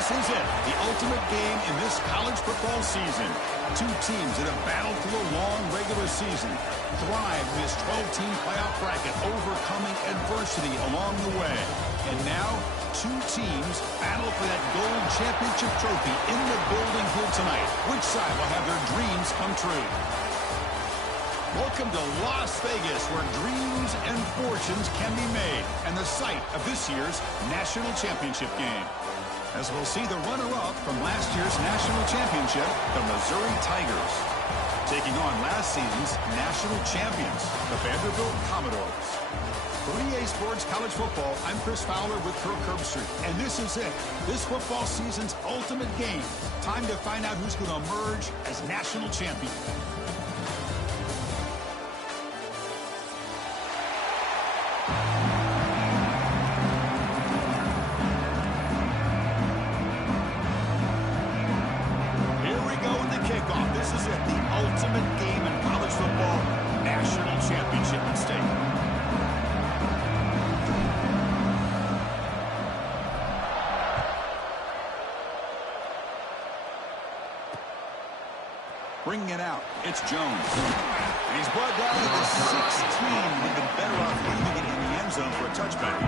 This is it, the ultimate game in this college football season. Two teams that have battled through a long regular season, thrived in this 12-team playoff bracket, overcoming adversity along the way. And now, two teams battle for that gold championship trophy in the building here tonight. Which side will have their dreams come true? Welcome to Las Vegas, where dreams and fortunes can be made, and the site of this year's national championship game. As we'll see the runner-up from last year's national championship, the Missouri Tigers, taking on last season's national champions, the Vanderbilt Commodores. For EA Sports College Football, I'm Chris Fowler with Kirk Herbstreit, and this is it, this football season's ultimate game. Time to find out who's going to emerge as national champion. Bringing it out, it's Jones. And he's brought down to the 16. We've been better off leaving it in the end zone for a touchback.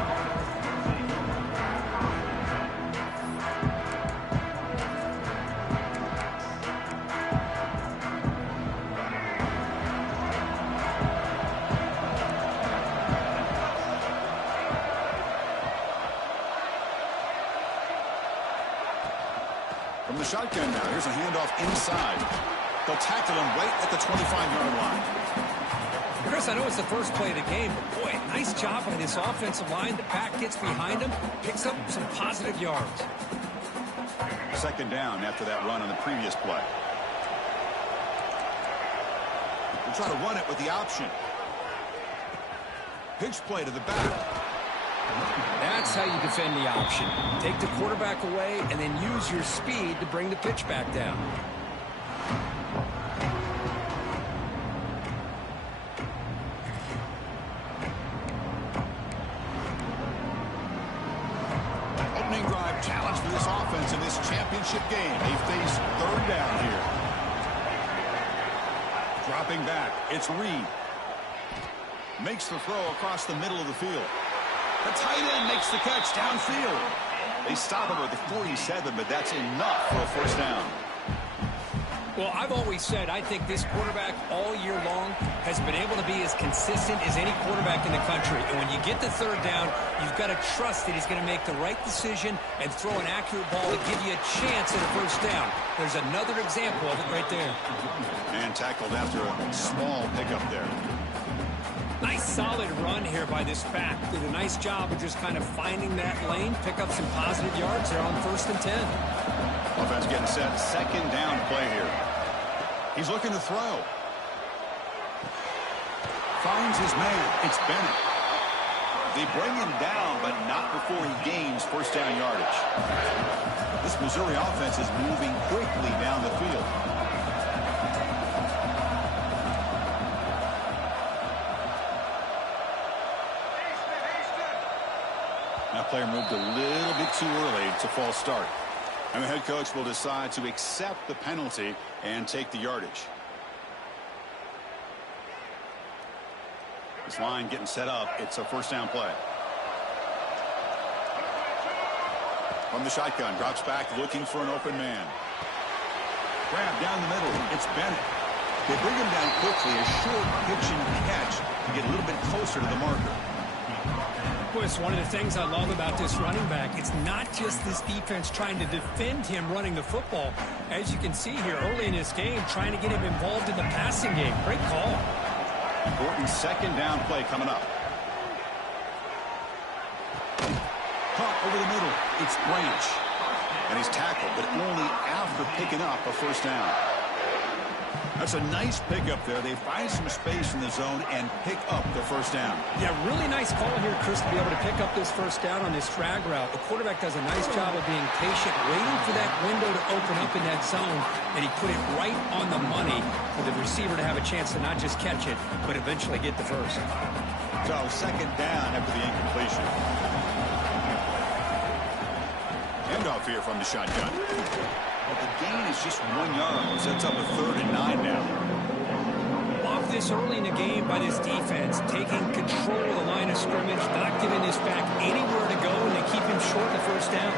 From the shotgun now, here's a handoff inside. They'll tackle him right at the 25-yard line. Chris, I know it's the first play of the game, but boy, nice job by this offensive line. The back gets behind him, picks up some positive yards. Second down after that run on the previous play. We'll try to run it with the option. Pitch play to the back. That's how you defend the option. Take the quarterback away and then use your speed to bring the pitch back down. Opening drive challenge for this offense in this championship game. They face third down here. Dropping back, it's Reed. Makes the throw across the middle of the field. The tight end makes the catch downfield. They stop him at the 47, but that's enough for a first down. Well, I've always said I think this quarterback all year long has been able to be as consistent as any quarterback in the country. And when you get the third down, you've got to trust that he's going to make the right decision and throw an accurate ball to give you a chance at a first down. There's another example of it right there. And tackled after a small pickup there. Nice solid run here by this back. Did a nice job of just kind of finding that lane, pick up some positive yards there on 1st and 10. Offense getting set. Second down play here. He's looking to throw. Finds his man. It's Bennett. They bring him down, but not before he gains first down yardage. This Missouri offense is moving quickly down the field. That player moved a little bit too early. It's a false start. And the head coach will decide to accept the penalty and take the yardage. This line getting set up. It's a first down play. From the shotgun, drops back looking for an open man. Grab down the middle. It's Bennett. They bring him down quickly. A short pitch and catch to get a little bit closer to the marker. Boy, it's one of the things I love about this running back. It's not just this defense trying to defend him running the football. As you can see here early in this game, trying to get him involved in the passing game. Great call. Important second down play coming up. Caught over the middle. It's Branch. And he's tackled, but only after picking up a first down. That's a nice pickup there. They find some space in the zone and pick up the first down. Yeah, really nice call here, Chris, to be able to pick up this first down on this drag route. The quarterback does a nice job of being patient, waiting for that window to open up in that zone, and he put it right on the money for the receiver to have a chance to not just catch it, but eventually get the first. So second down after the incompletion. Handoff here from the shotgun. But the gain is just 1 yard. Sets up a 3rd and 9 now. Off this early in the game by this defense, taking control of the line of scrimmage, not giving this back anywhere to go, and they keep him short of the first down.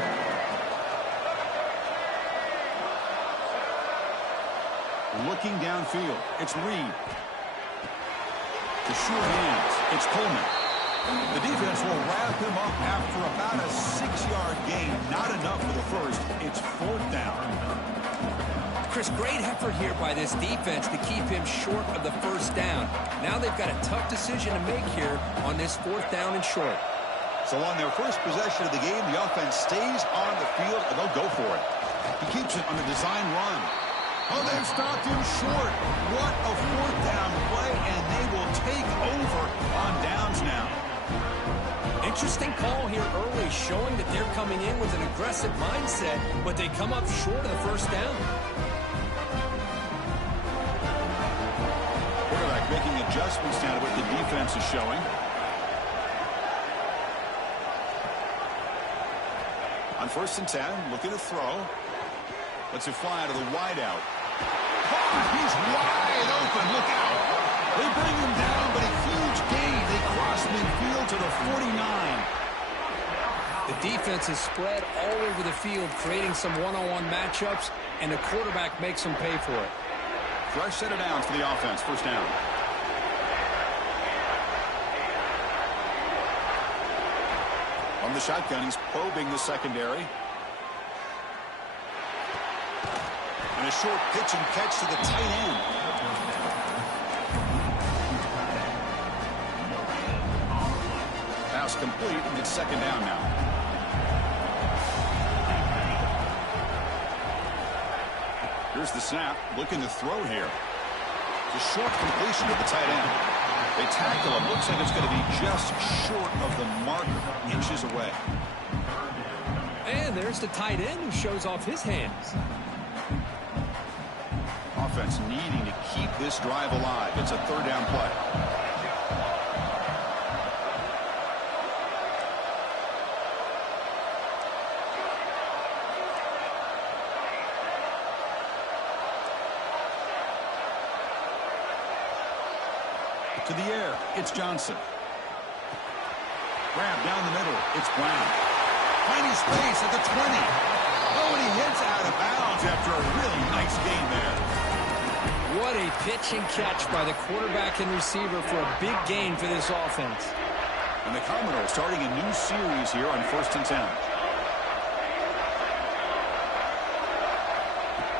Looking downfield, it's Reed. To short hands, it's Coleman. The defense will wrap him up after about a 6-yard gain. Not enough for the first. It's 4th down. Chris, great effort here by this defense to keep him short of the first down. Now they've got a tough decision to make here on this 4th down and short. So on their first possession of the game, the offense stays on the field, and they'll go for it. He keeps it on the design run. Oh, they've stopped him short. What a 4th down play, and they will take over on downs now. Interesting call here early, showing that they're coming in with an aggressive mindset, but they come up short of the first down. Quarterback making adjustments now to what the defense is showing. On 1st and 10, looking to throw. Lets it fly to the wideout. Oh, he's wide open. Look out. They bring him down, but a huge gain. They cross midfield to the 49. The defense is spread all over the field, creating some one-on-one matchups, and the quarterback makes them pay for it. Fresh set of downs for the offense. 1st down. On the shotgun, he's probing the secondary. And a short pitch and catch to the tight end. Pass complete, and it's 2nd down now. Here's the snap, looking to throw here. It's a short completion to the tight end. They tackle him. Looks like it's going to be just short of the mark, inches away. And there's the tight end who shows off his hands. Offense needing to keep this drive alive. It's a 3rd down play. To the air, it's Johnson. Grab down the middle, it's Brown. Finding space at the 20. Oh, and he hits out of bounds after a really nice gain there. What a pitch and catch by the quarterback and receiver for a big gain for this offense. And the Commodores starting a new series here on 1st and 10.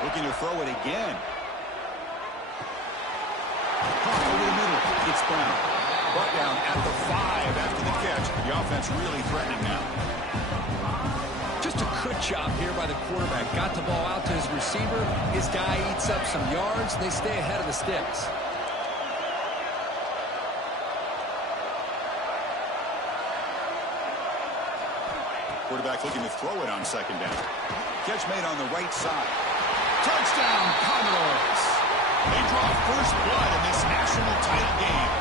Looking to throw it again. Caught over the middle. It's Brown. Brought down at the 5 after the catch. The offense really threatening now. Just a good job here by the quarterback. Got the ball out to his receiver. His guy eats up some yards. They stay ahead of the sticks. Quarterback looking to throw it on 2nd down. Catch made on the right side. Touchdown, Commodores. They draw first blood in this national title game.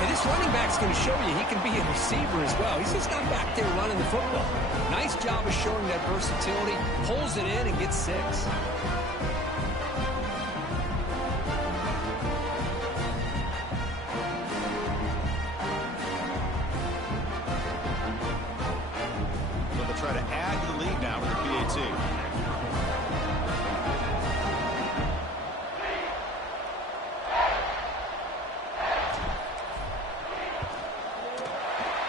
And this running back's going to show you he can be a receiver as well. He's just not back there running the football. Nice job of showing that versatility. Pulls it in and gets 6. So they'll try to add to the lead now with the PAT.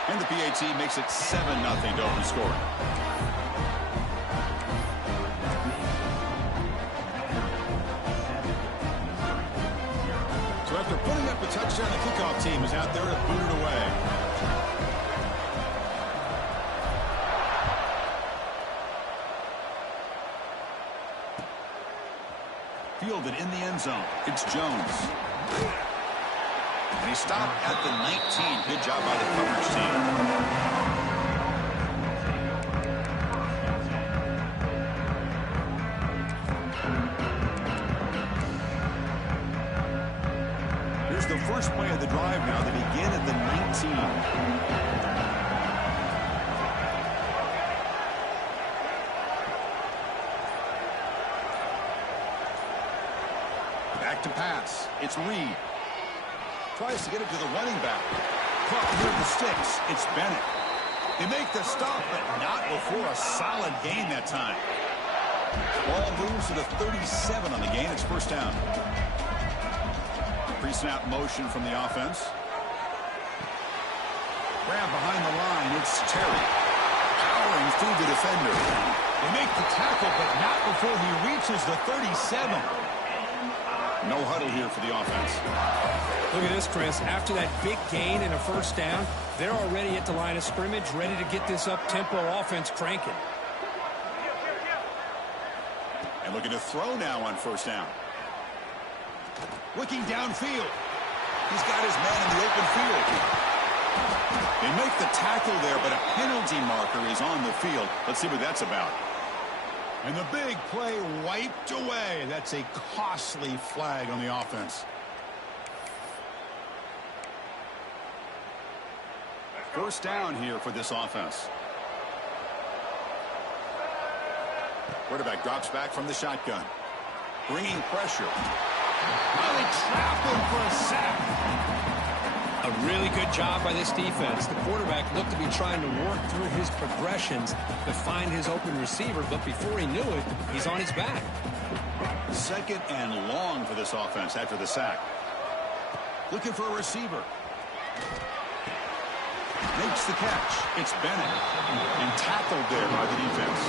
And the PAT makes it 7-0 to open scoring. So after putting up a touchdown, the kickoff team is out there to boot it away. Fielded in the end zone. It's Jones. And he stopped at the 19. Good job by the coverage team. Here's the first play of the drive now. They begin at the 19. Back to pass. It's Reed. Tries to get it to the running back. Caught near the sticks. It's Bennett. They make the stop, but not before a solid gain that time. Ball moves to the 37 on the gain. It's first down. Pre-snap motion from the offense. Grab behind the line. It's Terry. Powering through the defender. They make the tackle, but not before he reaches the 37. No huddle here for the offense. Look at this, Chris. After that big gain and a first down, they're already at the line of scrimmage, ready to get this up-tempo offense cranking. And looking to throw now on first down. Looking downfield. He's got his man in the open field. They make the tackle there, but a penalty marker is on the field. Let's see what that's about. And the big play wiped away. That's a costly flag on the offense. First down here for this offense. Quarterback drops back from the shotgun. Bringing pressure. Now they trap him for a sack. A really good job by this defense. The quarterback looked to be trying to work through his progressions to find his open receiver, but before he knew it, he's on his back. Second and long for this offense after the sack. Looking for a receiver. Makes the catch. It's Bennett. And tackled there by the defense.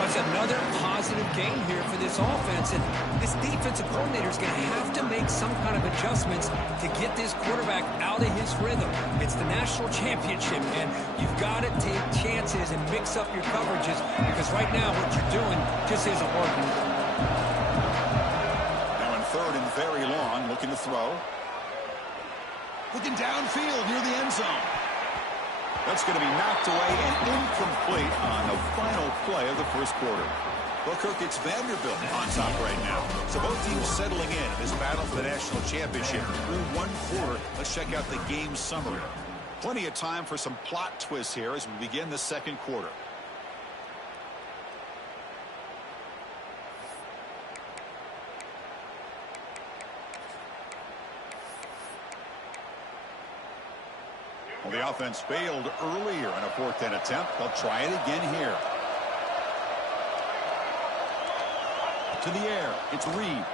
That's another positive gain here for this offense, and this defensive coordinator is going to have to make some kind of adjustments to get this quarterback out of his rhythm. It's the national championship, and you've got to take chances and mix up your coverages, because right now what you're doing just isn't working. Now in third and very long, looking to throw. Looking downfield near the end zone. That's going to be knocked away and incomplete on the final play of the first quarter. Well, Kirk, it's Vanderbilt on top right now. So both teams settling in this battle for the national championship. Through one quarter, let's check out the game summary. Plenty of time for some plot twists here as we begin the second quarter. Well, the offense failed earlier on a fourth down attempt. They'll try it again here. To the air. It's Reed.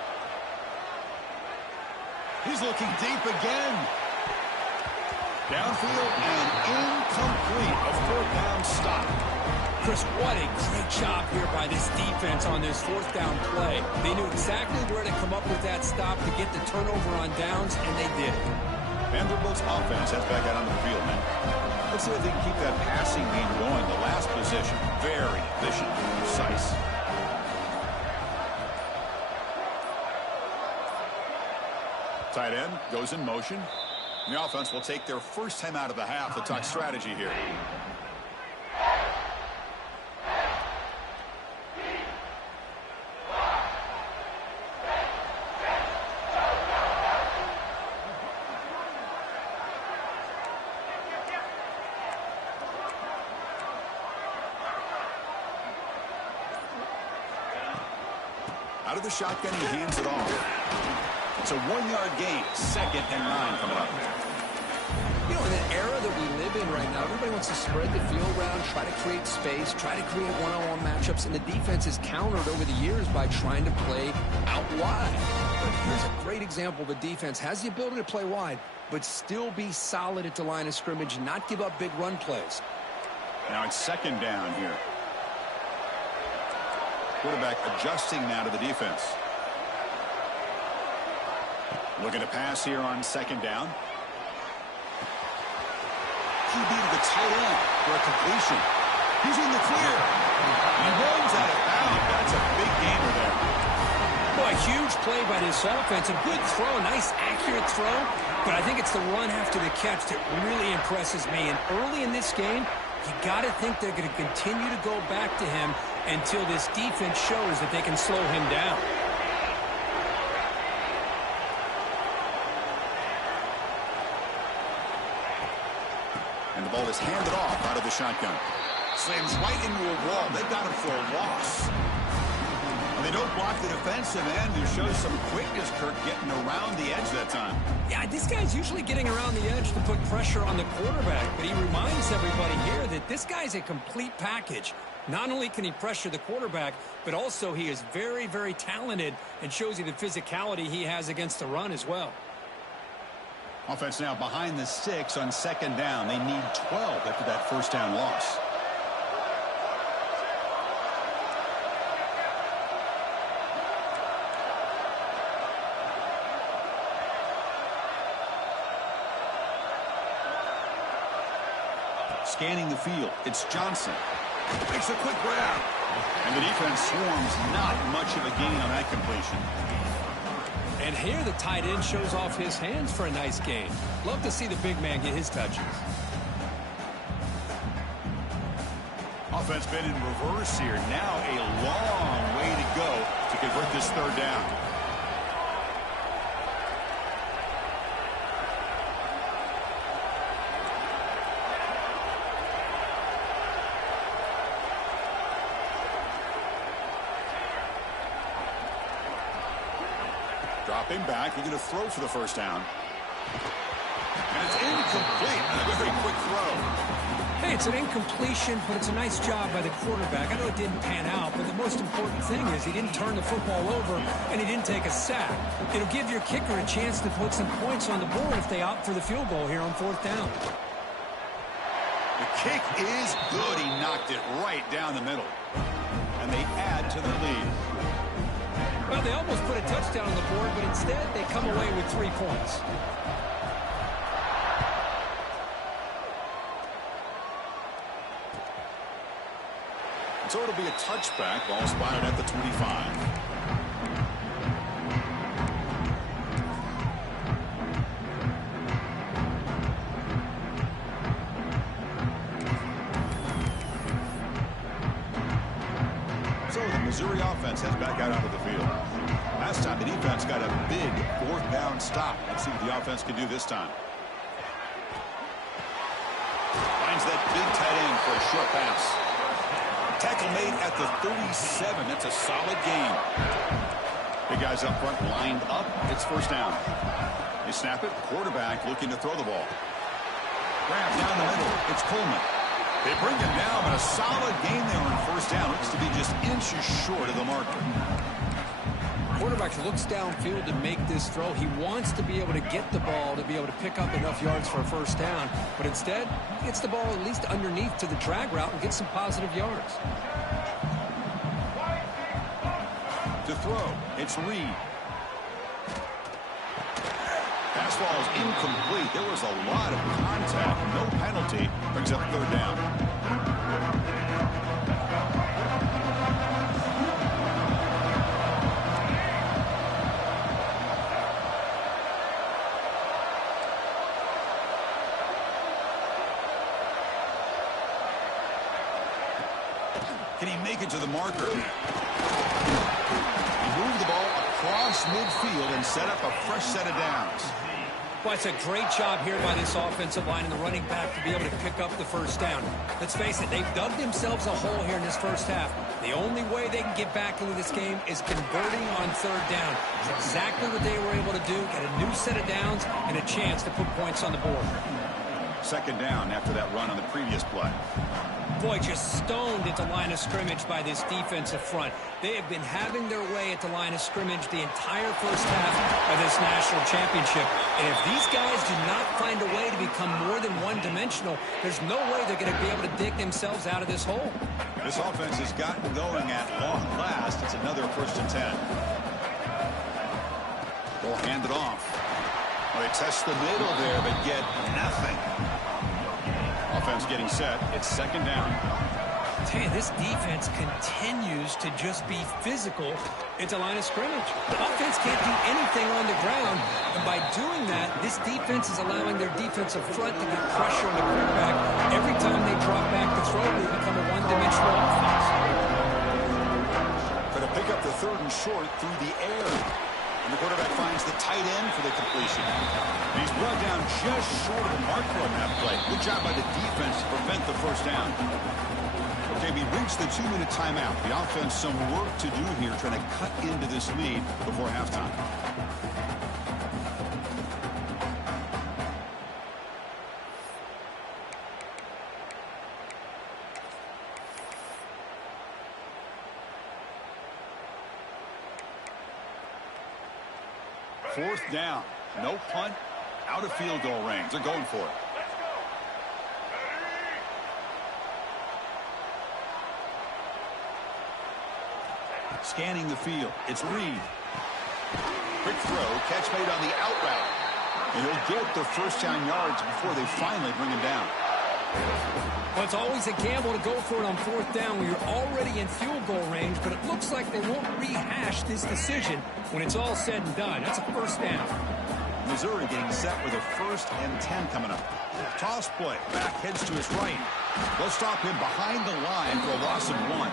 He's looking deep again. Downfield and incomplete. A fourth down stop. Chris, what a great job here by this defense on this fourth down play. They knew exactly where to come up with that stop to get the turnover on downs, and they did it. Vanderbilt's offense heads back out on the field now. Let's see if they can keep that passing game going. The last possession, very efficient and precise. Tight end goes in motion. The offense will take their first time out of the half to talk strategy here. Out of the shotgun, he hands it off. It's a 1-yard gain. 2nd and 9 coming up. You know, in an era that we live in right now, everybody wants to spread the field around, try to create space, try to create one-on-one matchups, and the defense is countered over the years by trying to play out wide. But here's a great example. The defense has the ability to play wide, but still be solid at the line of scrimmage, not give up big run plays. Now it's 2nd down here. Quarterback adjusting now to the defense. Looking to pass here on 2nd down. QB to the tight end for a completion. He's in the clear. He runs out of bounds. That's a big gainer there. Boy, huge play by this offense. A good throw, nice accurate throw. But I think it's the run after the catch that really impresses me. And early in this game, you got to think they're going to continue to go back to him until this defense shows that they can slow him down. And the ball is handed off out of the shotgun. Slams right into a wall. They got him for a loss. And They don't block the defensive end, who shows some quickness, Kirk, getting around the edge that time. Yeah, this guy's usually getting around the edge to put pressure on the quarterback, but he reminds everybody here that this guy's a complete package. Not only can he pressure the quarterback, but also he is very, very talented and shows you the physicality he has against the run as well. Offense now behind the 6 on second down. They need 12 after that first down loss. Scanning the field, it's Johnson. Makes a quick grab. And the defense swarms, not much of a gain on that completion. And here the tight end shows off his hands for a nice gain. Love to see the big man get his touches. Offense been in reverse here. Now a long way to go to convert this third down. Dropping back, looking to throw for the first down. And it's incomplete. A very quick throw. Hey, it's an incompletion, but it's a nice job by the quarterback. I know it didn't pan out, but the most important thing is he didn't turn the football over and he didn't take a sack. It'll give your kicker a chance to put some points on the board if they opt for the field goal here on fourth down. The kick is good. He knocked it right down the middle. And they add to the lead. Well, they almost put a touchdown on the board, but instead they come away with 3 points. So it'll be a touchback. Ball spotted at the 25. Missouri offense heads back out onto the field. Last time the defense got a big fourth down stop. Let's see what the offense can do this time. Finds that big tight end for a short pass. Tackle made at the 37. That's a solid gain. Big guys up front lined up. It's first down. They snap it. Quarterback looking to throw the ball. Grab down the middle. It's Coleman. They bring him down, but a solid gain there on first down. Looks to be just inches short of the marker. Quarterback looks downfield to make this throw. He wants to be able to get the ball to be able to pick up enough yards for a first down. But instead, he gets the ball at least underneath to the drag route and gets some positive yards. To throw, it's Reed. Pass ball is incomplete. There was a lot of contact. No penalty. Brings up third down. Can he make it to the marker? He moved the ball across midfield and set up a fresh set of downs. Well, it's a great job here by this offensive line and the running back to be able to pick up the first down. Let's face it, they've dug themselves a hole here in this first half. The only way they can get back into this game is converting on third down. It's exactly what they were able to do, get a new set of downs and a chance to put points on the board. Second down after that run on the previous play. Boy, just stoned at the line of scrimmage by this defensive front. They have been having their way at the line of scrimmage the entire first half of this national championship. And if these guys do not find a way to become more than one-dimensional, there's no way they're going to be able to dig themselves out of this hole. This offense has gotten going at long last. It's another 1st and 10. They'll hand it off. Well, they test the middle there, but get nothing. Offense getting set. It's second down. Tell you, this defense continues to just be physical at the line of scrimmage. The offense can't do anything on the ground, and by doing that, this defense is allowing their defensive front to get pressure on the quarterback. Every time they drop back to throw, they become a one-dimensional offense. Going to pick up the 3rd and short through the air. And the quarterback finds the tight end for the completion. And he's brought down just short of the marker on that play. Good job by the defense to prevent the first down. The Okay, we reached the 2-minute timeout. The offense some work to do here, trying to cut into this lead before halftime. Fourth down. No punt. Out of field goal range. They're going for it. Scanning the field. It's Reed. Quick throw. Catch made on the out route. And he'll get the first down yards before they finally bring him down. Well, it's always a gamble to go for it on fourth down when you're already in field goal range, but it looks like they won't rehash this decision when it's all said and done. That's a first down. Missouri getting set with a 1st and 10 coming up. Toss play. Back heads to his right. They'll stop him behind the line for a loss of 1.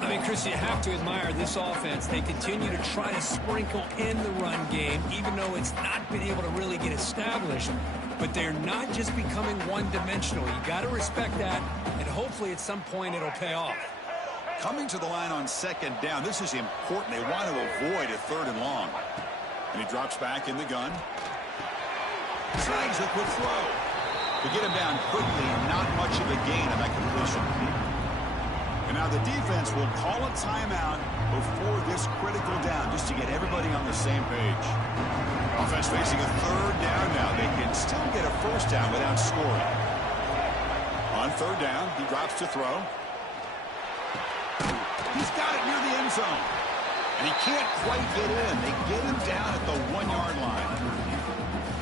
I mean, Chris, you have to admire this offense. They continue to try to sprinkle in the run game, even though it's not been able to really get established. But they're not just becoming one-dimensional. You got to respect that, and hopefully at some point it'll pay off. Coming to the line on 2nd down. This is important. They want to avoid a 3rd and long. And he drops back in the gun. Snags a quick throw. To get him down quickly, not much of a gain on that completion. And now the defense will call a timeout before this critical down, just to get everybody on the same page. Offense facing a 3rd down now. They can still get a 1st down without scoring. On 3rd down, he drops to throw. He's got it near the end zone. And he can't quite get in. They get him down at the 1-yard line.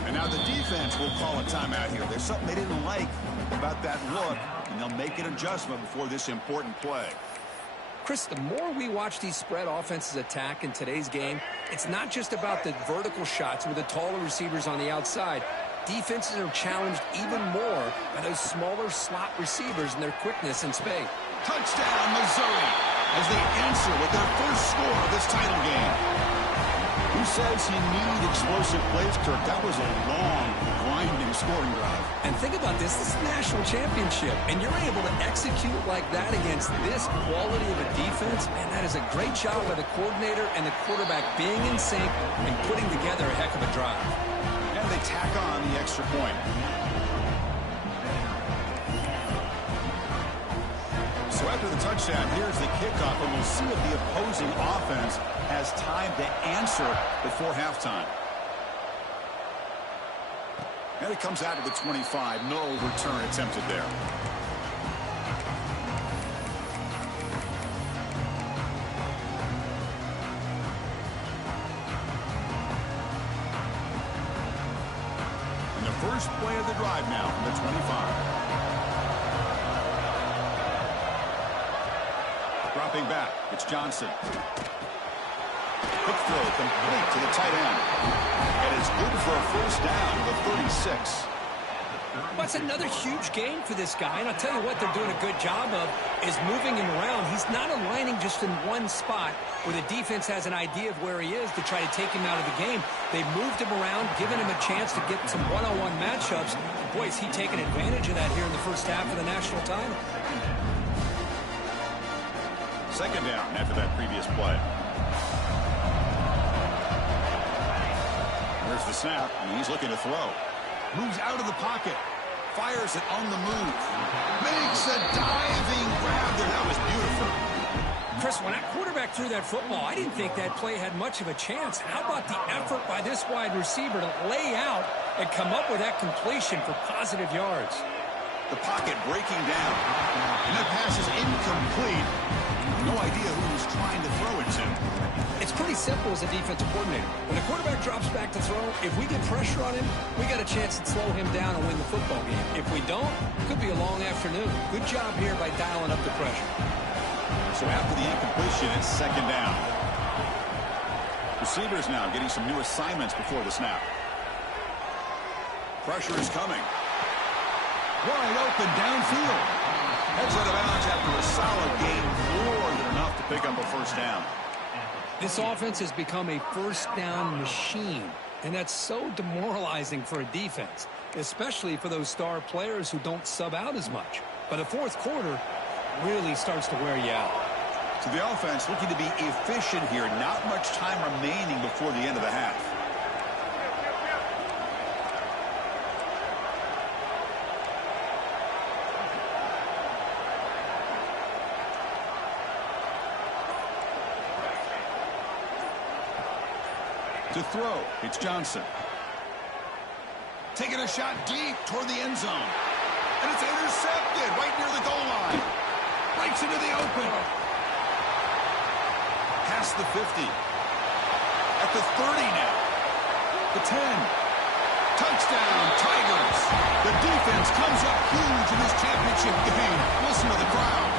And now the defense will call a timeout here. There's something they didn't like about that look, and they'll make an adjustment before this important play. Chris, the more we watch these spread offenses attack in today's game, it's not just about the vertical shots with the taller receivers on the outside. Defenses are challenged even more by those smaller slot receivers and their quickness and speed. Touchdown, Missouri, as they answer with their first score of this title game. Who says you need explosive plays, Kirk? That was a long, winding scoring drive. And think about this. This is a national championship, and you're able to execute like that against this quality of a defense. Man, that is a great job by the coordinator and the quarterback being in sync and putting together a heck of a drive. And they tack on the extra point. So after the touchdown, here's the kickoff, and we'll see if the opposing offense has time to answer before halftime. And it comes out of the 25. No return attempted there. And the first play of the drive now from the 25. Dropping back, it's Johnson. Quick throw, complete to the tight end. And it's good for a first down to the 36. That's another huge gain for this guy. And I'll tell you what they're doing a good job of is moving him around. He's not aligning just in one spot where the defense has an idea of where he is to try to take him out of the game. They've moved him around, given him a chance to get some one-on-one matchups. Boy, is he taking advantage of that here in the first half of the national title. Second down after that previous play. There's the snap, and he's looking to throw. Moves out of the pocket. Fires it on the move. Makes a diving grab there. That was beautiful. Chris, when that quarterback threw that football, I didn't think that play had much of a chance. How about the effort by this wide receiver to lay out and come up with that completion for positive yards? The pocket breaking down. And that pass is incomplete. No idea who he's trying to throw it to. It's pretty simple as a defensive coordinator. When the quarterback drops back to throw, if we get pressure on him, we got a chance to slow him down and win the football game. If we don't, it could be a long afternoon. Good job here by dialing up the pressure. So after the incompletion, it's second down. Receivers now getting some new assignments before the snap. Pressure is coming. Wide open downfield. Heads out of bounds after a solid gain, more than enough to pick up a first down. This offense has become a first down machine, and that's so demoralizing for a defense, especially for those star players who don't sub out as much. By the fourth quarter, really starts to wear you out. So the offense looking to be efficient here. Not much time remaining before the end of the half. To throw, it's Johnson. Taking a shot deep toward the end zone. And it's intercepted right near the goal line. Breaks into the open. Past the 50. At the 30 now. The 10. Touchdown, Tigers. The defense comes up huge in this championship game. Listen to the crowd.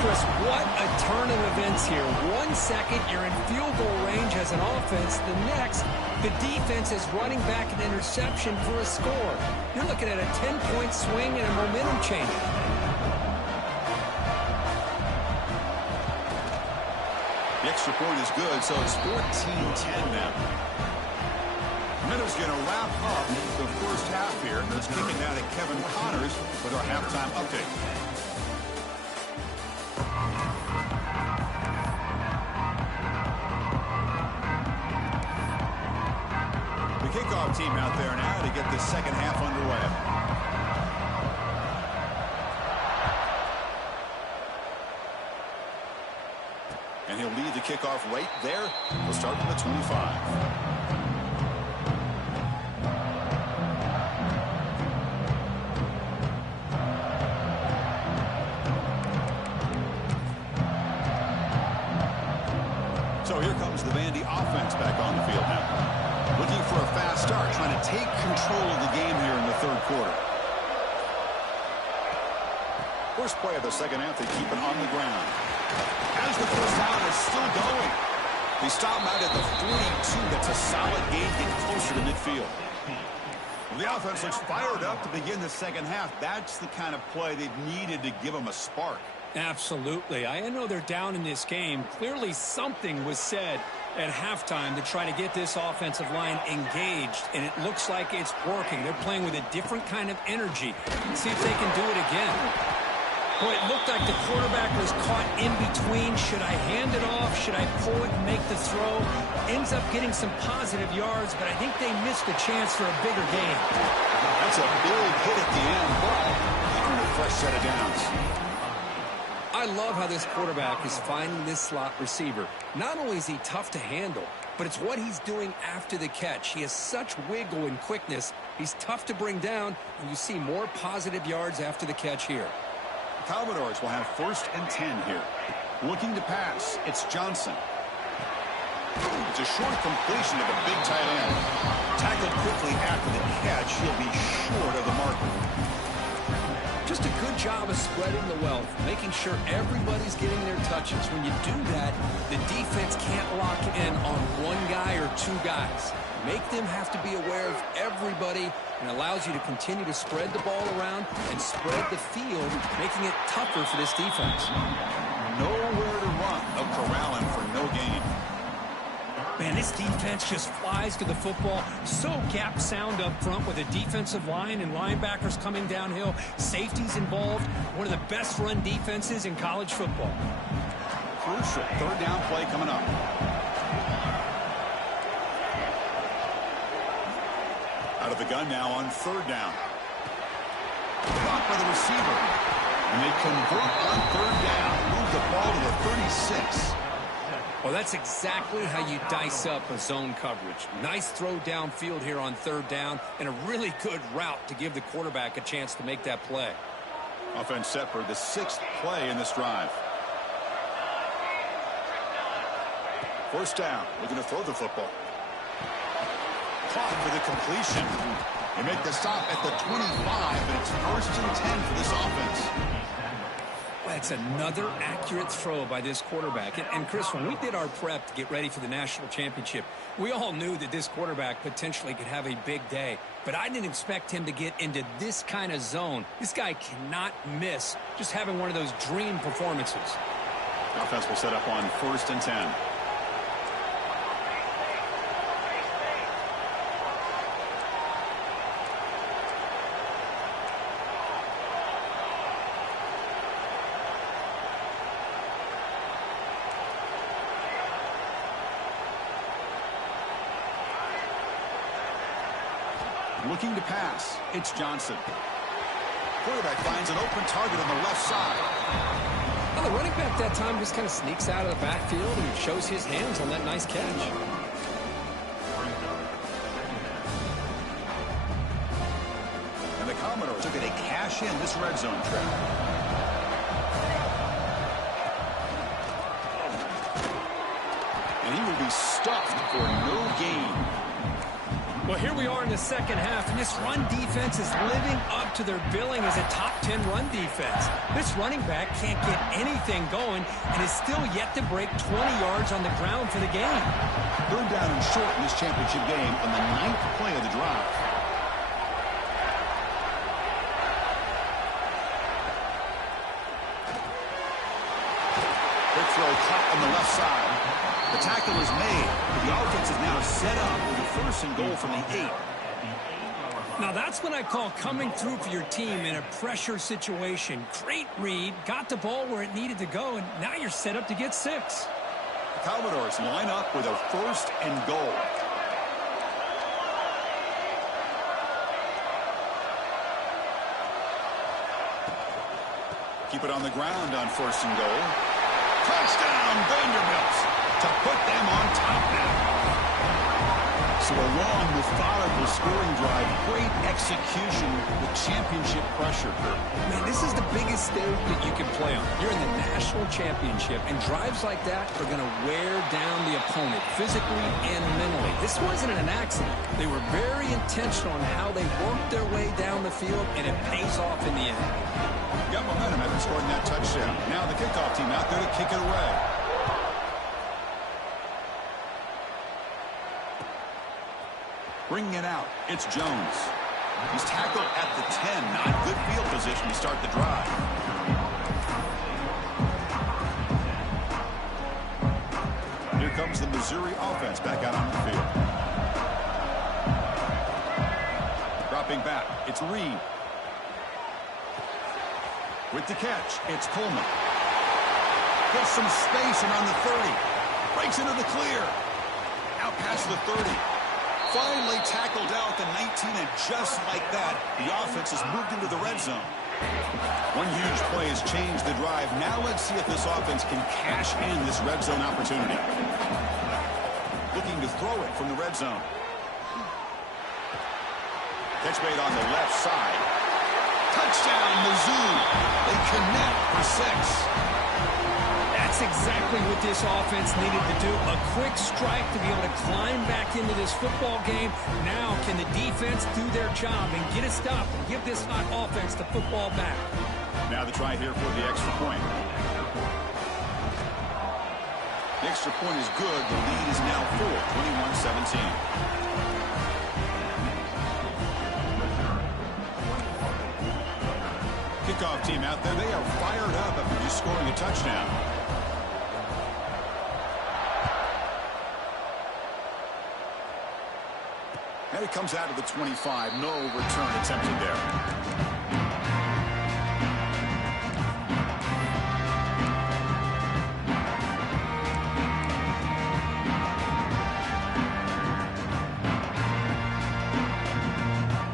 Chris, what a turn of events here. 1 second, you're in field goal range as an offense. The next, the defense is running back an interception for a score. You're looking at a 10-point swing and a momentum change. The extra point is good, so it's 14-10 now. Minutes going to wrap up the first half here. Let's kick it down to Kevin Connors with our halftime update. Kickoff team out there now to get the second half underway. And he'll lead the kickoff right there. We'll start from the 25. So here comes the Vandy offense back on the field now. Looking for a fast start, trying to take control of the game here in the third quarter. First play of the second half, they keep it on the ground. As the first down is still going. They stop him out at the 42. That's a solid gain, getting closer to midfield. The offense looks fired up to begin the second half. That's the kind of play they needed to give them a spark. Absolutely. I know they're down in this game. Clearly something was said at halftime to try to get this offensive line engaged, and it looks like it's working. They're playing with a different kind of energy. Let's see if they can do it again. Boy, it looked like the quarterback was caught in between. Should I hand it off? Should I pull it and make the throw? Ends up getting some positive yards, but I think they missed a chance for a bigger gain. That's a big hit at the end, but a fresh set of downs. I love how this quarterback is finding this slot receiver. Not only is he tough to handle, but it's what he's doing after the catch. He has such wiggle and quickness. He's tough to bring down, and you see more positive yards after the catch here. The Commodores will have 1st and 10 here. Looking to pass, it's Johnson. It's a short completion of a big tight end. Tackled quickly after the catch. He'll be short of the marker. Just a good job of spreading the wealth, making sure everybody's getting their touches. When you do that, the defense can't lock in on one guy or two guys. Make them have to be aware of everybody, and allows you to continue to spread the ball around and spread the field, making it tougher for this defense. Nowhere to run. They'll corral him for no gain. Man, this defense just flies to the football. So gap sound up front with a defensive line and linebackers coming downhill. Safeties involved. One of the best run defenses in college football. Crucial third down play coming up. Out of the gun now on third down. Blocked by the receiver. And they convert on third down. Move the ball to the 36. Well, that's exactly how you dice up a zone coverage. Nice throw downfield here on third down, and a really good route to give the quarterback a chance to make that play. Offense set for the 6th play in this drive. First down, looking to throw the football. Caught for the completion. They make the stop at the 25, but it's 1st and 10 for this offense. That's another accurate throw by this quarterback. And Chris, when we did our prep to get ready for the national championship, we all knew that this quarterback potentially could have a big day. But I didn't expect him to get into this kind of zone. This guy cannot miss just having one of those dream performances. Offense will set up on 1st and 10. Looking to pass. It's Johnson. Quarterback finds an open target on the left side. Well, the running back that time just kind of sneaks out of the backfield and shows his hands on that nice catch. And the Commodores are going to cash in this red zone trap. And he will be stuffed for no gain. Well, here we are in the second half, and this run defense is living up to their billing as a top 10 run defense. This running back can't get anything going and is still yet to break 20 yards on the ground for the game. Third down and short in this championship game on the 9th play of the drive. Quick throw caught on the left side. The tackle is made. The offense is now set up with a 1st and goal from the 8. Now that's what I call coming through for your team in a pressure situation. Great read, got the ball where it needed to go, and now you're set up to get 6. The Commodores line up with a 1st and goal. Keep it on the ground on 1st and goal. Touchdown, Vanderbilt, to put them on top now. So a long, methodical scoring drive, great execution with championship pressure. Man, this is the biggest stage that you can play on. You're in the national championship, and drives like that are going to wear down the opponent physically and mentally. This wasn't an accident. They were very intentional on how they worked their way down the field, and it pays off in the end. Got momentum after scoring that touchdown. Now the kickoff team out there to kick it away. Bringing it out, it's Jones. He's tackled at the 10. Not good field position to start the drive. Here comes the Missouri offense back out on the field. Dropping back, it's Reed. With the catch, it's Coleman. Gets some space around the 30. Breaks into the clear. Out past the 30. Finally tackled out the 19, and just like that, the offense has moved into the red zone. One huge play has changed the drive. Now let's see if this offense can cash in this red zone opportunity. Looking to throw it from the red zone. Catch made on the left side. Touchdown, Mizzou. They connect for 6. That's exactly what this offense needed to do. A quick strike to be able to climb back into this football game. Now can the defense do their job and get a stop and give this hot offense the football back? Now the try here for the extra point. The extra point is good. The lead is now 4, 21-17. Kickoff team out there. They are fired up after just scoring a touchdown. And it comes out of the 25. No return attempted there.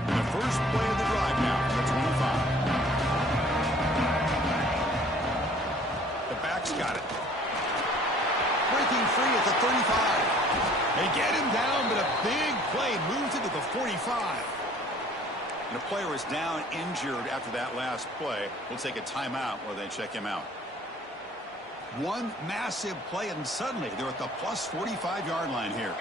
The first play of the drive now for the 25. The back's got it. Breaking free at the 35. They get him down, but a big play moves into the 45. And the player is down injured after that last play. We'll take a timeout while they check him out. One massive play, and suddenly they're at the plus 45-yard line here.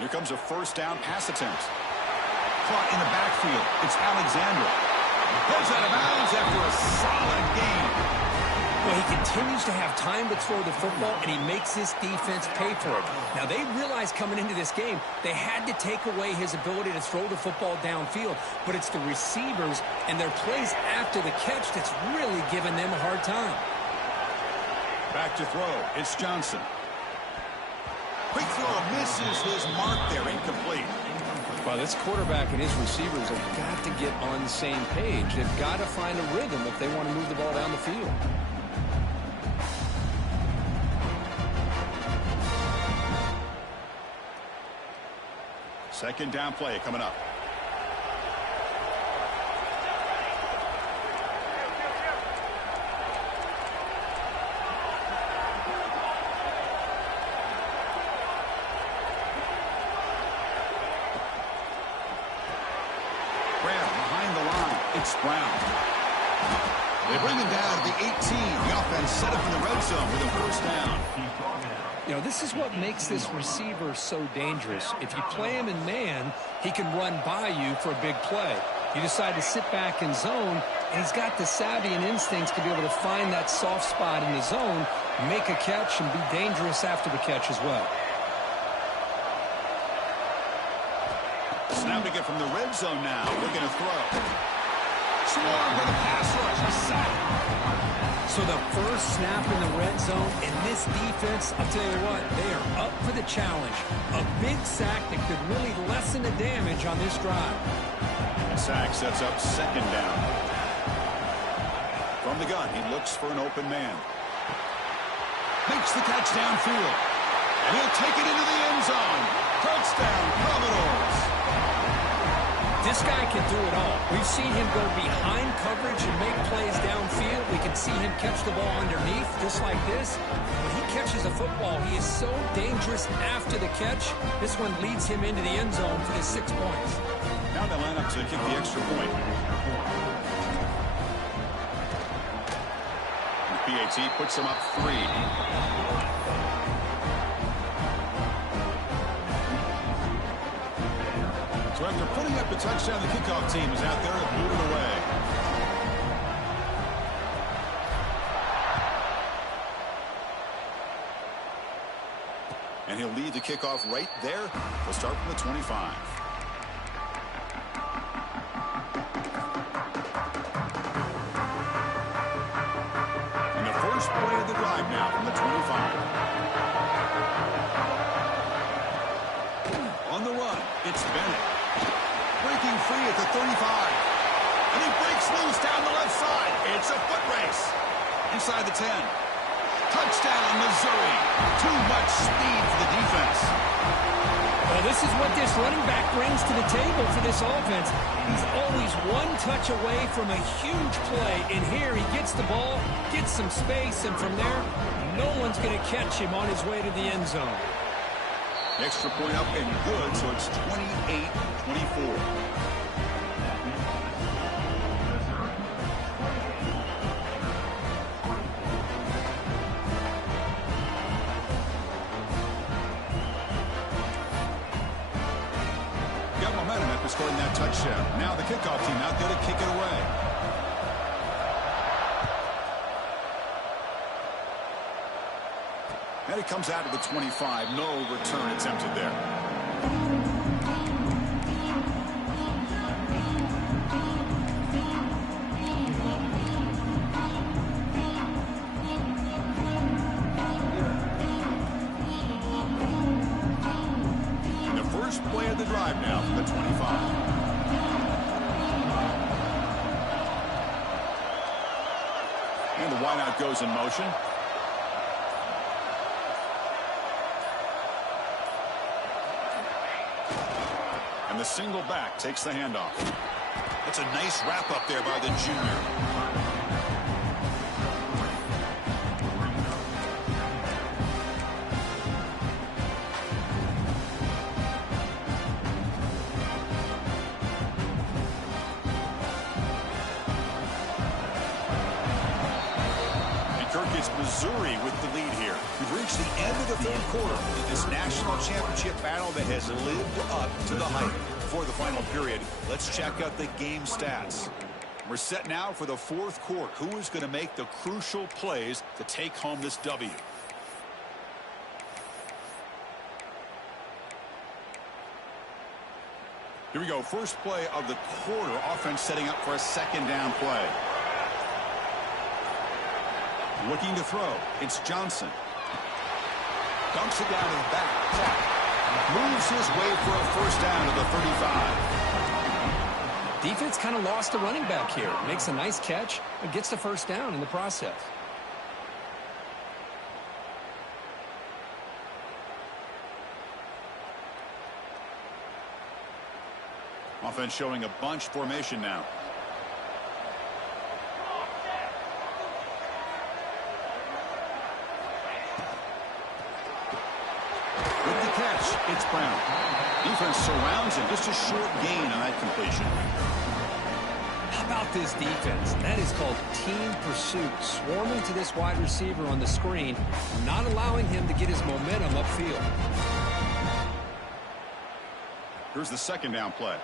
Here comes a first down pass attempt. Caught in the backfield. It's Alexander. Heads out of bounds after a solid game. Well, he continues to have time to throw the football, and he makes this defense pay for it. Now, they realized coming into this game, they had to take away his ability to throw the football downfield, but it's the receivers and their plays after the catch that's really giving them a hard time. Back to throw. It's Johnson. Quick throw misses his mark there, incomplete. Well, this quarterback and his receivers have got to get on the same page. They've got to find a rhythm if they want to move the ball down the field. Second down play coming up. Behind the line, it's Brown. They bring him down to the 18. The offense set up in the red zone with a first down. You know, this is what makes this receiver so dangerous. If you play him in man, he can run by you for a big play. You decide to sit back in zone, and he's got the savvy and instincts to be able to find that soft spot in the zone, make a catch, and be dangerous after the catch as well. Snapping it from the red zone now. Looking to throw. Swarm with a pass rush. A sack. So the first snap in the red zone, and this defense, I'll tell you what, they are up for the challenge. A big sack that could really lessen the damage on this drive. Sack sets up second down. From the gun, he looks for an open man. Makes the catch downfield. And he'll take it into the end zone. Touchdown, Commodores. This guy can do it all. We've seen him go behind coverage and make plays downfield. We can see him catch the ball underneath, just like this. When he catches a football, he is so dangerous after the catch. This one leads him into the end zone for the 6 points. Now they line up to kick the extra point. PAT puts him up 3. So after putting up the touchdown, the kickoff team is out there to move it away. And he'll lead the kickoff right there. We'll start from the 25. And the first play of the drive now from the 25. On the run, it's Bennett. Breaking free at the 35. And he breaks loose down the left side. It's a foot race. Inside the 10. Touchdown, Missouri. Too much speed for the defense. Well, this is what this running back brings to the table for this offense. He's always one touch away from a huge play. And here he gets the ball, gets some space, and from there, no one's going to catch him on his way to the end zone. Extra point up and good, so it's 28-24. Got momentum after scoring that touchdown. Now the kickoff team out there to kick it away. And it comes out to the 25. No return attempted there. And the first play of the drive now from the 25. And the wideout goes in motion. And the single back takes the handoff. That's a nice wrap up there by the junior. And Kirk gets Missouri with the lead here. We've reached the end of the third quarter in this national championship battle that has lived up to the hype. Before the final period, let's check out the game stats. We're set now for the fourth quarter. Who is going to make the crucial plays to take home this W? Here we go. First play of the quarter. Offense setting up for a second down play. Looking to throw. It's Johnson. Dunks it down to the back. Moves his way for a first down to the 35. Defense kind of lost a running back here. Makes a nice catch and gets the first down in the process. Offense showing a bunch formation now. With the catch, it's Brown. Defense surrounds him. Just a short gain on that completion. How about this defense? That is called team pursuit. Swarming to this wide receiver on the screen, not allowing him to get his momentum upfield. Here's the second down play.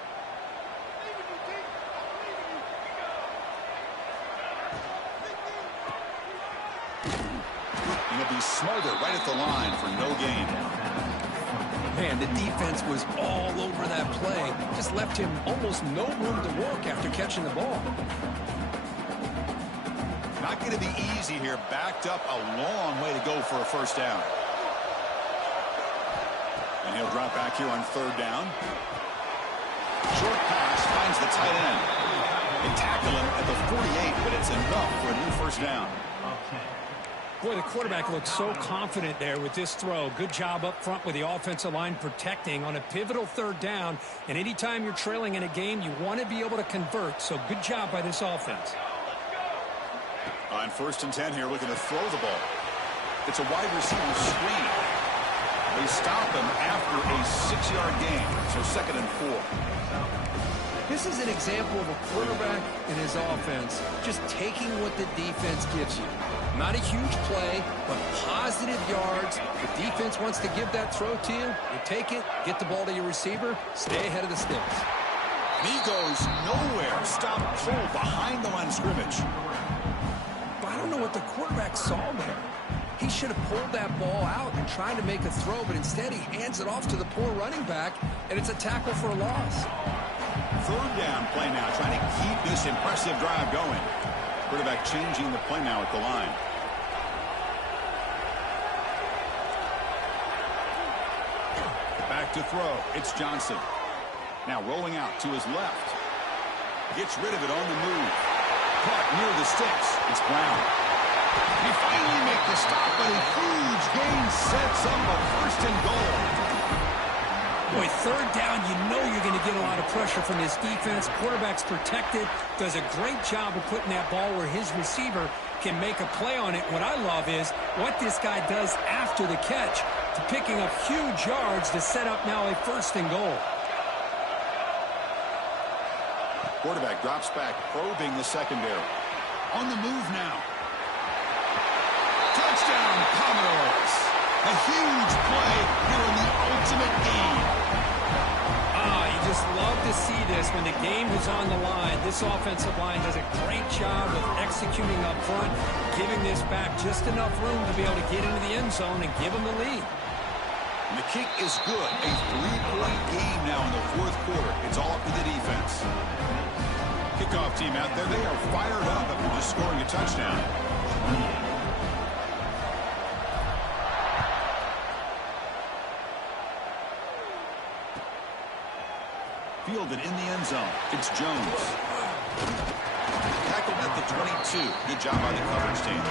And he'll be smarter right at the line for no gain. Man, the defense was all over that play. Just left him almost no room to work after catching the ball. Not going to be easy here. Backed up a long way to go for a first down. And he'll drop back here on third down. Short pass finds the tight end. They tackle him at the 48, but it's enough for a new first down. Boy, the quarterback looks so confident there with this throw. Good job up front with the offensive line protecting on a pivotal third down. And anytime you're trailing in a game, you want to be able to convert. So good job by this offense. On 1st and 10 here, looking to throw the ball. It's a wide receiver screen. They stop him after a 6-yard gain. So 2nd and 4. This is an example of a quarterback in his offense just taking what the defense gives you. Not a huge play, but positive yards. The defense wants to give that throw to you. You take it, get the ball to your receiver, stay ahead of the sticks. And he goes nowhere. Stop cold behind the line of scrimmage. But I don't know what the quarterback saw there. He should have pulled that ball out and tried to make a throw, but instead he hands it off to the poor running back, and it's a tackle for a loss. Third down play now, trying to keep this impressive drive going. Quarterback changing the play now at the line. Back to throw. It's Johnson. Now rolling out to his left. Gets rid of it on the move. Caught near the sticks. It's Brown. He finally makes the stop, but a huge gain sets up a 1st and goal. Boy, third down, you know you're going to get a lot of pressure from this defense. Quarterback's protected, does a great job of putting that ball where his receiver can make a play on it. What I love is what this guy does after the catch to picking up huge yards to set up now a 1st and goal. Quarterback drops back, probing the secondary. On the move now. Touchdown, Commodores. A huge play here in the ultimate game. You just love to see this when the game is on the line. This offensive line does a great job of executing up front, giving this back just enough room to be able to get into the end zone and give them the lead. And the kick is good. A 3-point game now in the 4th quarter. It's all up to the defense. Kickoff team out there, they are fired up after just scoring a touchdown. Fielded in the end zone. It's Jones. Tackled at the 22. Good job by the coverage team.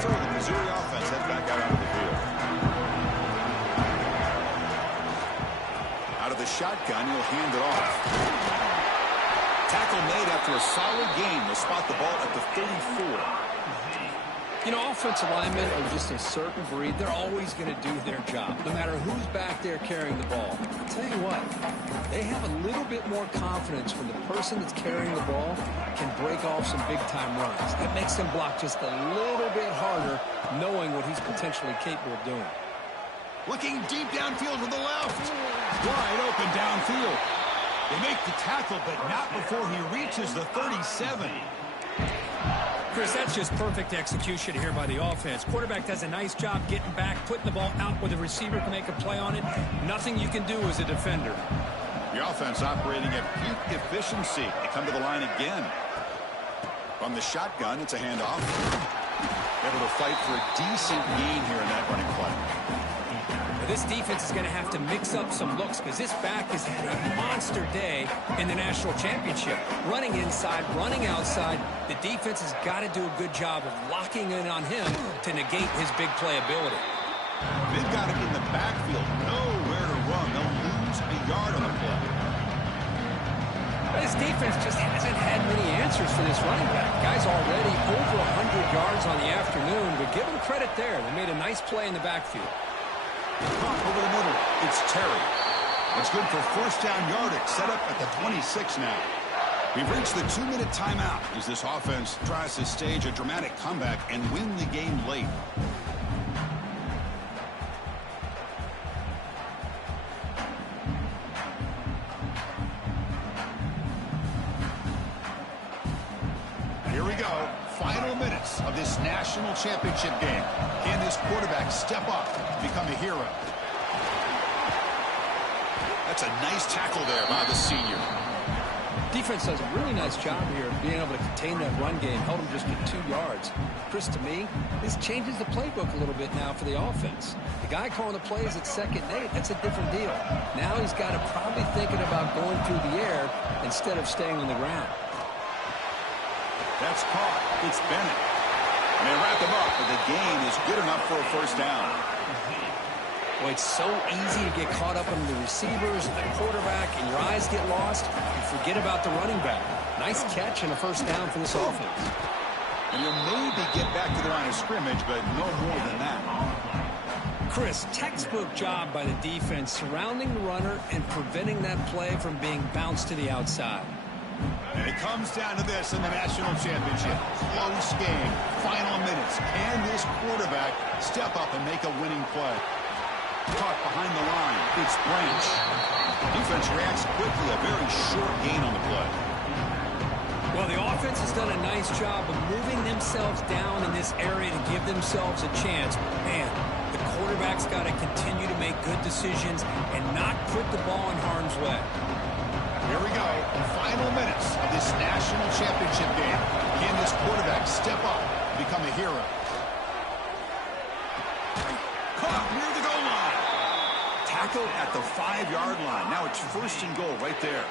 So the Missouri offense heads back out onto the field. Out of the shotgun, he'll hand it off. Tackle made after a solid gain. They'll spot the ball at the 34. You know, offensive linemen are just a certain breed. They're always going to do their job, no matter who's back there carrying the ball. I'll tell you what, they have a little bit more confidence when the person that's carrying the ball can break off some big-time runs. That makes them block just a little bit harder, knowing what he's potentially capable of doing. Looking deep downfield to the left. Wide open downfield. They make the tackle, but not before he reaches the 37. Chris, that's just perfect execution here by the offense. Quarterback does a nice job getting back, putting the ball out where the receiver can make a play on it. Nothing you can do as a defender. The offense operating at peak efficiency. They come to the line again. From the shotgun, it's a handoff. Able to fight for a decent gain here in that running play. This defense is going to have to mix up some looks because this back has had a monster day in the national championship. Running inside, running outside. The defense has got to do a good job of locking in on him to negate his big play ability. They've got him in the backfield. Nowhere to run. They'll lose a yard on the play. This defense just hasn't had many answers for this running back. Guy's already over 100 yards on the afternoon, but give him credit there. They made a nice play in the backfield. Caught over the middle. It's Terry. That's good for first down yardage. Set up at the 26 now. We've reached the 2-minute timeout as this offense tries to stage a dramatic comeback and win the game late. Here we go. Final minutes of this national championship game. Can this quarterback step up and become a hero? That's a nice tackle there by the senior. Defense does a really nice job here of being able to contain that run game. Held him just to 2 yards. Chris, to me, this changes the playbook a little bit now for the offense. The guy calling the plays at 2nd and 8, that's a different deal. Now he's got to probably thinking about going through the air instead of staying on the ground. That's caught. It's Bennett. And they wrap him up, but the gain is good enough for a first down. Boy, it's so easy to get caught up in the receivers and the quarterback, and your eyes get lost. You forget about the running back. Nice catch and a first down for this offense. And you'll maybe get back to the line of scrimmage, but no more than that. Chris, textbook job by the defense surrounding the runner and preventing that play from being bounced to the outside. And it comes down to this in the national championship. Close game. Final minutes. Can this quarterback step up and make a winning play? Caught behind the line. It's Branch. Defense reacts quickly. A very short gain on the play. Well, the offense has done a nice job of moving themselves down in this area to give themselves a chance. Man, the quarterback's got to continue to make good decisions and not put the ball in harm's way. Here we go. Final minutes of this national championship game. Can this quarterback step up and become a hero? Caught near the goal line. Tackled at the 5-yard line. Now it's 1st and goal right there.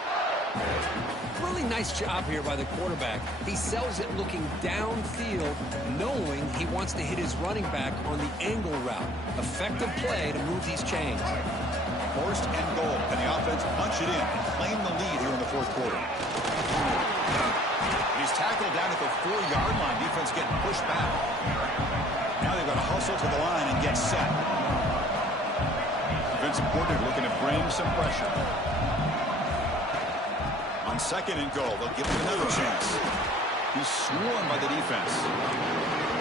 Really nice job here by the quarterback. He sells it looking downfield, knowing he wants to hit his running back on the angle route. Effective play to move these chains. 1st and goal. Can the offense punch it in and claim the lead here in the 4th quarter? He's tackled down at the 4-yard line. Defense getting pushed back. Now they've got to hustle to the line and get set. Defensive coordinator looking to bring some pressure. On 2nd and goal, they'll give him another chance. He's swarmed by the defense.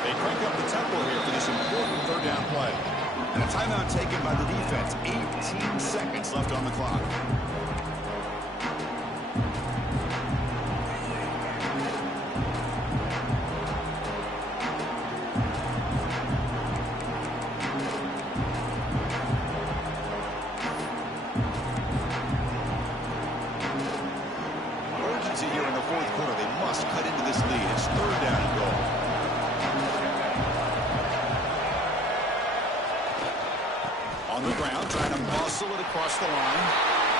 They crank up the tempo here for this important 3rd down play. And a timeout taken by the defense. 18 seconds left on the clock. Urgency here in the 4th quarter. They must cut into this lead. It's 3rd down and goal. On the ground, trying to muscle it across the line.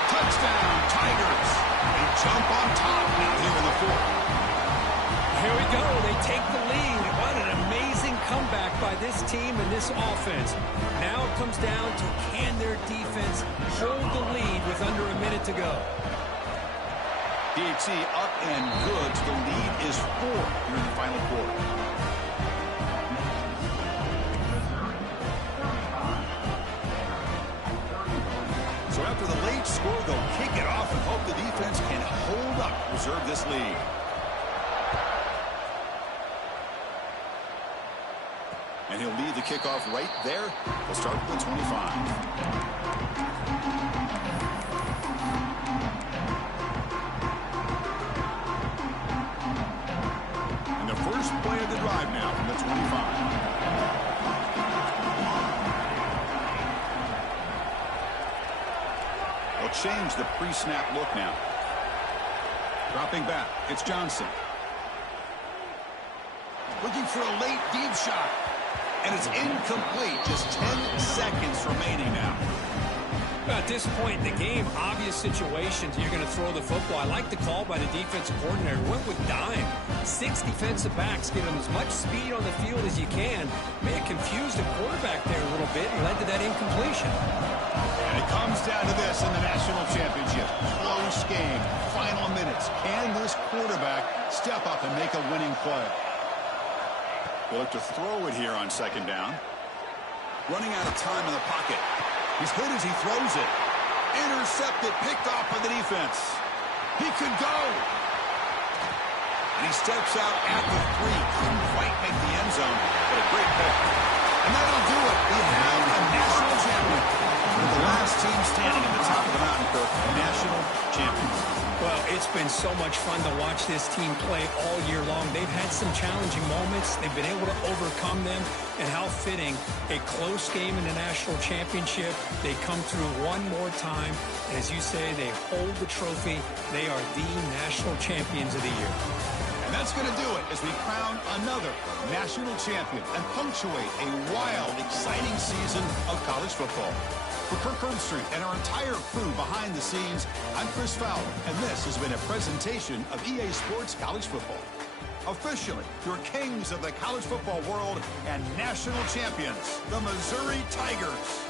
Touchdown, Tigers. They jump on top now here in the 4th. Here we go. They take the lead. What an amazing comeback by this team and this offense. Now it comes down to can their defense hold the lead with under a minute to go. DHC up and good. The lead is 4 here in the final quarter. So after the late score, they'll kick it off and hope the defense can hold up, preserve this lead. And he'll lead the kickoff right there. They'll start with the 25. And the first play of the drive now from the 25. They'll change the pre-snap look now. Dropping back, it's Johnson. Looking for a late deep shot. And it's incomplete. Just 10 seconds remaining now. At this point in the game, obvious situations, you're going to throw the football. I like the call by the defensive coordinator. Went with dime. 6 defensive backs, give them as much speed on the field as you can. May have confused the quarterback there a little bit and led to that incompletion. And it comes down to this in the national championship. Close game, final minutes. Can this quarterback step up and make a winning play? We'll look to throw it here on second down. Running out of time in the pocket. He's hit as he throws it. Intercepted, picked off by the defense. He could go. And he steps out at the 3. Couldn't quite make the end zone, but a great pick. And that'll do it. We have a national champion. With the last team standing at the top of the mountain, Kirk, national champions. Well, it's been so much fun to watch this team play all year long. They've had some challenging moments. They've been able to overcome them. And how fitting, a close game in the national championship. They come through one more time. And as you say, they hold the trophy. They are the national champions of the year. And that's going to do it as we crown another national champion and punctuate a wild, exciting season of college football. For Kirk Herbstreit and our entire crew behind the scenes, I'm Chris Fowler, and this has been a presentation of EA Sports College Football. Officially, your kings of the college football world and national champions, the Missouri Tigers.